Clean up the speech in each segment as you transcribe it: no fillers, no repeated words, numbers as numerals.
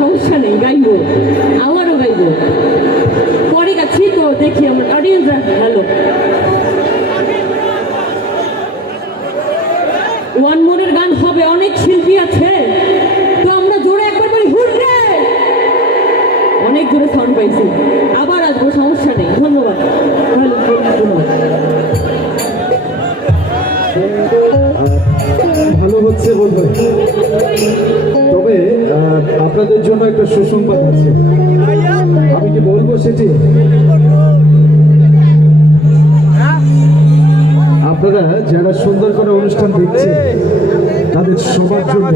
সমস্যা নেই, গাইবো, আবারও গাইবো, পরে গাচ্ছি তো দেখি আমার অডিয়েন্সরা। হ্যালো, ওয়ান মোরের গান হবে, অনেক শিল্পী আছে, তো আমরা জোরে একবার বলি হুররে। অনেক জোরে সাউন্ড পাইছি, আবার আসবো, সমস্যা নেই। ধন্যবাদ, ধন্যবাদ। ভালো হচ্ছে বলবে, তবে আপনাদের জন্য একটা সুসংবাদ আছে, আমি কি বলবো সেটি? আপনারা যারা সুন্দর করে অনুষ্ঠান দেখছেন তাদের সবার জন্য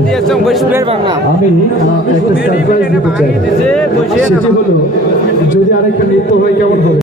আমি একটা সারপ্রাইজ দিতে চাই। সেটি হলো, যদি আরেকটা নৃত্য হয় কেমন হবে?